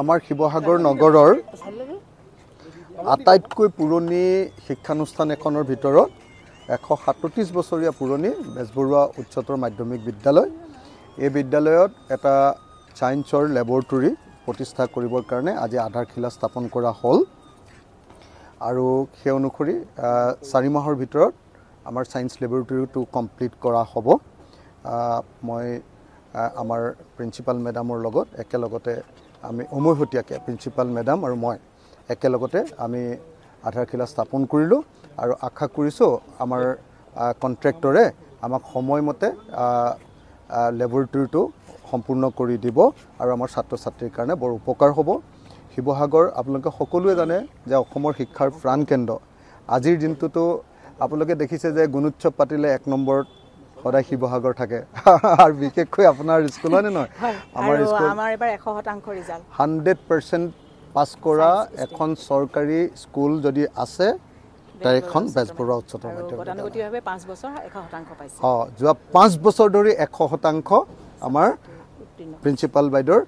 আমাৰ শিৱসাগৰ নগৰৰ আটাইতকৈ পুৰণি শিক্ষানুষ্ঠান এখনৰ ভিতৰত 137 বছৰীয়া পুৰণি বেজবৰুৱা উচ্চতৰ মাধ্যমিক বিদ্যালয়। এই বিদ্যালয়ত এটা সায়েন্সৰ লেবৰেটৰী প্ৰতিষ্ঠা কৰিবৰ কাৰণে আজি আধাৰশিলা স্থাপন কৰা হ'ল আৰু সেই অনুসৰি 4 মাহৰ ভিতৰত আমাৰ সায়েন্স লেবৰেটৰীটো কমপ্লিট কৰা হ'ব। মই আমাৰ প্ৰিন্সিপাল মেডামৰ লগত একেলগতে আমি উমৈহতীয়াকৈ প্ৰিন্সিপাল মেডাম আৰু মই একেলগতে আমি আধাৰশিলা স্থাপন কৰিলোঁ আৰু আশা কৰিছোঁ আমাৰ কণ্ট্ৰেক্টৰে আমাক সময়মতে লেবৰেটৰীটো সম্পূৰ্ণ কৰি দিব আৰু আমাৰ ছাত্ৰ ছাত্ৰীৰ কাৰণে বৰ উপকাৰ হ'ব। শিৱসাগৰ আপোনালোকে সকলোৱে জানে যে অসমৰ শিক্ষাৰ প্ৰাণকেন্দ্ৰ। আজিৰ দিনটোতো আপোনালোকে দেখিছে যে গুণোৎসৱ পাতিলে 1 নম্বৰত সদায় শিৱসাগৰ থাকে আৰু বিশেষকৈ আপোনাৰ স্কুল হয়নে নহয়? আমাৰ স্কুল আমাৰ এবাৰ 100% ৰিজাল্ট 100% পাছ কৰা এখন চৰকাৰী স্কুল যদি আছে তাৰ এখন বেজবৰুৱা উচ্চতৰ মাধ্যমিক গতানুগতিকভাৱে 5 বছৰ 100% পাইছে। যোৱা 5 বছৰ ধৰি 100% আমাৰ প্ৰিন্সিপাল বাইদেউৰ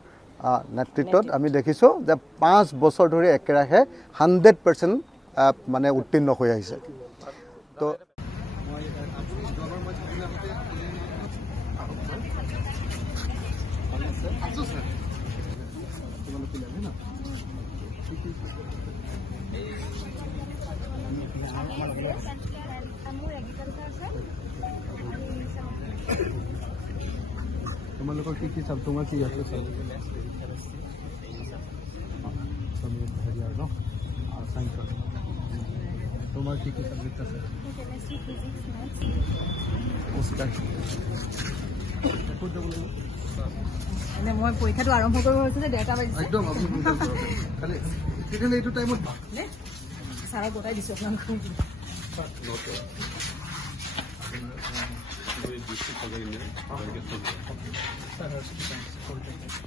নেতৃত্বত আমি দেখিছোঁ যে 5 বছৰ ধৰি একেৰাহে 100% মানে উত্তীৰ্ণ হৈ আহিছে। তো তোমালোকৰ কি কি চাব তোমাৰ কি আছে তোমাৰ কি কি সাবজেক্ট আছে? মই পৰীক্ষাটো আৰম্ভ কৰিব হৈছে যে 1:30 বাজিছে একদম খালি তেতিয়াহ'লে এইটো টাইমত ছাৰক বতাই দিছোঁ আপোনালোকক।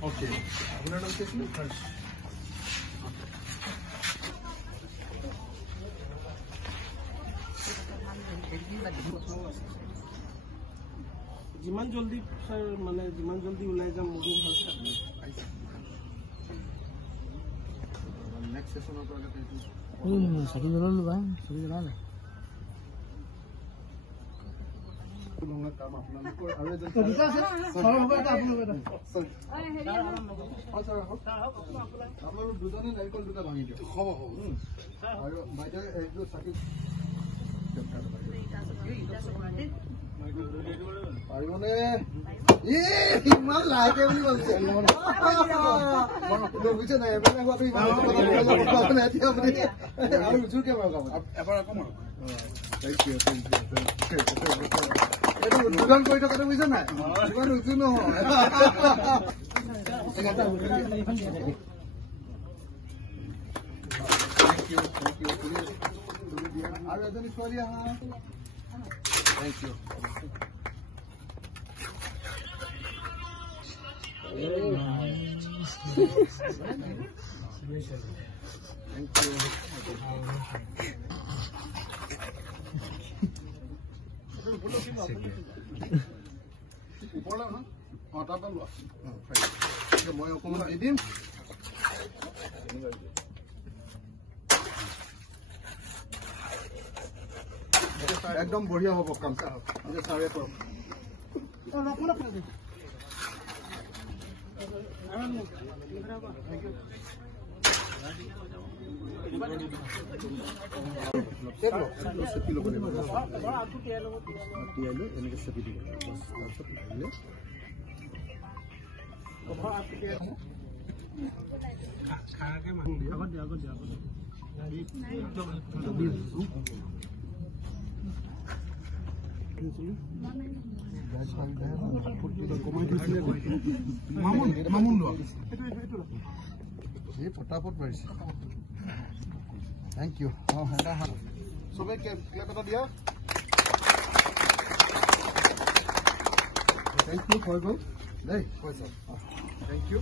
ওকে আপোনাৰ নাম কি আছিল? যিমান জলদি স্যাৰ মানে যিমান জলদি ওলাই যাম মোৰো ভাল স্যাৰ। নেক্সট সেশনৰ পৰা এটা সাকি জ্বলালো বা সাকি জ্বলালে কাম আপোনালোকৰ আৰু এজন দুটা আছে সৰল হ'ব এটা আপোনালোকৰ এটা আপোনালোক দুজনে নাৰিকল দুটা ভাঙি দিয়ক। হ'ব হ'ব আৰু বাইদেউ এইটো চাকি পাৰিবনে? ইমান লাহে বুলি ভাবিছে বুজিছে নাই এবাৰ হোৱাটো ইমান আৰু জোৰকে বাৰু কাম এবাৰ আকৌ মাৰক। এইটো উদ্বোধন কৰি থকাটো বুজিছে নাই ইমান উজু নহয়। আৰু এজনী ছোৱালী আহা। Thank you. ওপৰলৈ ন তাৰ পৰা লোৱা মই অকণমান দি দিম। একদম বঢ়িয়া হ'ব কাম ছাৰে কৰক। চেপি ল'ব লাগিব এনেকৈ চেপি দিব ফটাফট পাৰিছে। Thank you. চবে ক্লেপ এটা দিয়া। থেংক ইউ হৈ গ'ল দেই কৈছা। Thank U.